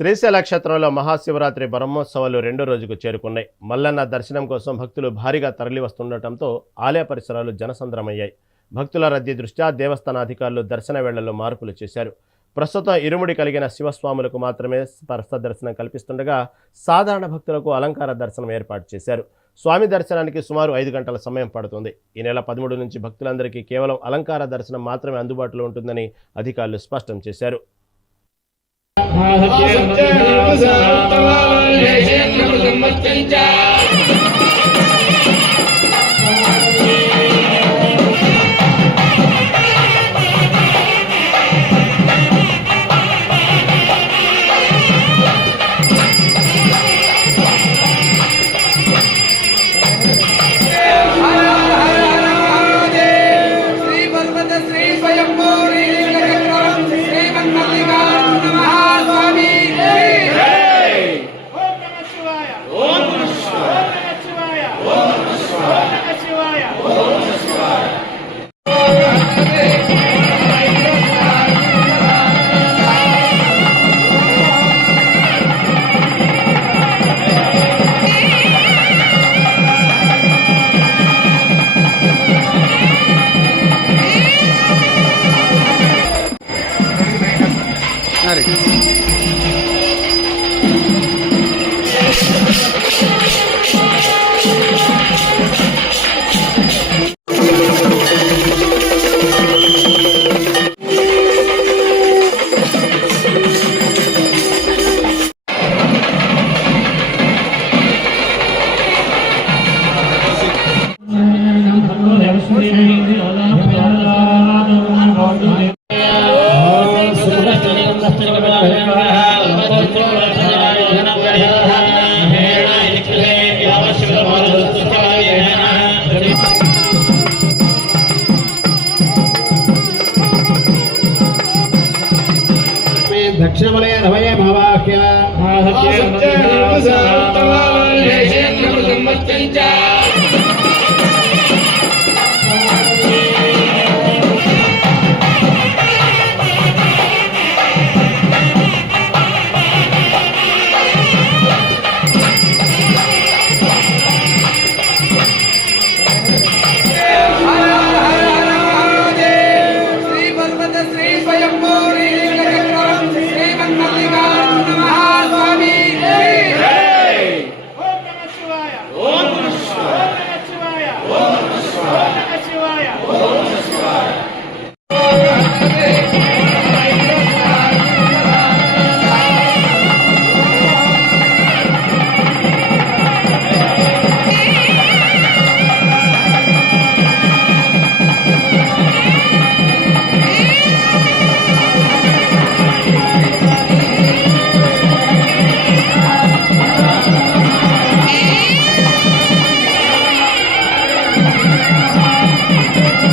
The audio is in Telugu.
శ్రీశైల క్షేత్రంలో మహాశివరాత్రి బ్రహ్మోత్సవాలు రెండో రోజుకు చేరుకున్నాయి. మల్లన్న దర్శనం కోసం భక్తులు భారీగా తరలివస్తుండటంతో ఆలయ పరిసరాలు జనసంద్రమయ్యాయి. భక్తుల రద్దీ దృష్ట్యా దేవస్థాన అధికారులు దర్శన వేళల్లో మార్పులు చేశారు. ప్రస్తుతం ఇరుముడి కలిగిన శివస్వాములకు మాత్రమే స్పర్శ దర్శనం కల్పిస్తుండగా సాధారణ భక్తులకు అలంకార దర్శనం ఏర్పాటు చేశారు. స్వామి దర్శనానికి సుమారు 5 గంటల సమయం పడుతుంది. ఈ నెల 13 నుంచి భక్తులందరికీ కేవలం అలంకార దర్శనం మాత్రమే అందుబాటులో ఉంటుందని అధికారులు స్పష్టం చేశారు. दक्षिणमले नवये भावाख्य